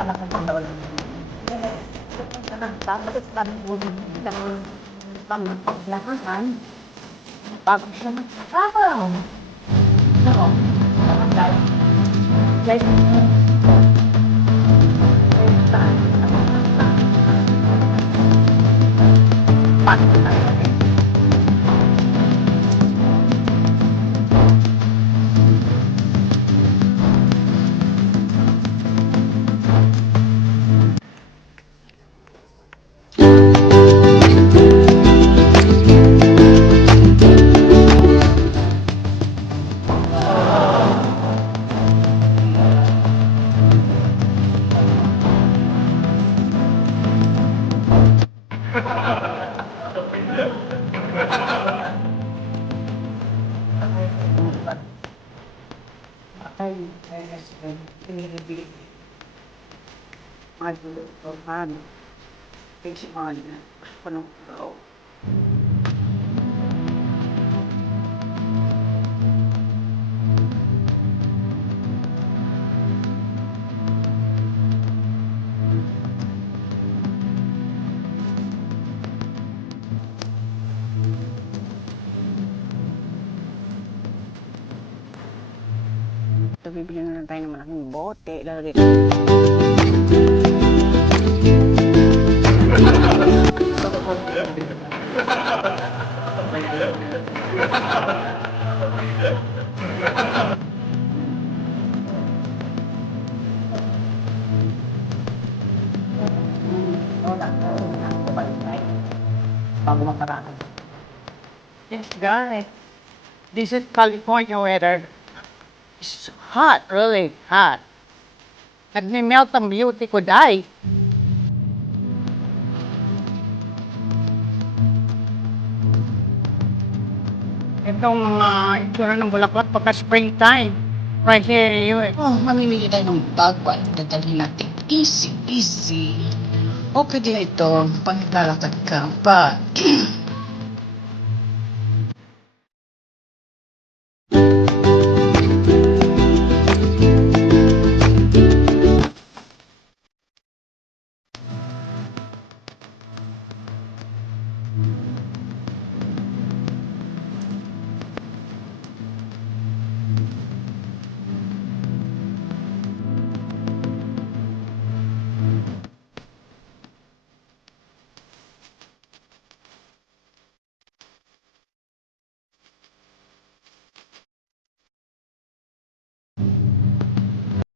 anak ng pandaon. Tapos panglakan. Bago siya magtrabaho. Oo. Guys, ito, bibili na lang tayo ng malaking bote. Lalagay ko. Bago makaraan. Yes, guys. This is California weather. It's hot, really hot. Nag-melt ang beauty ko, dahil. Itong mga itsura ng bulaklak pagka springtime. Right here in the US. Oh, mamimili tayo ng bago at dadalhin natin. Easy, easy. O pwede na ito pag naglalakad ka. But,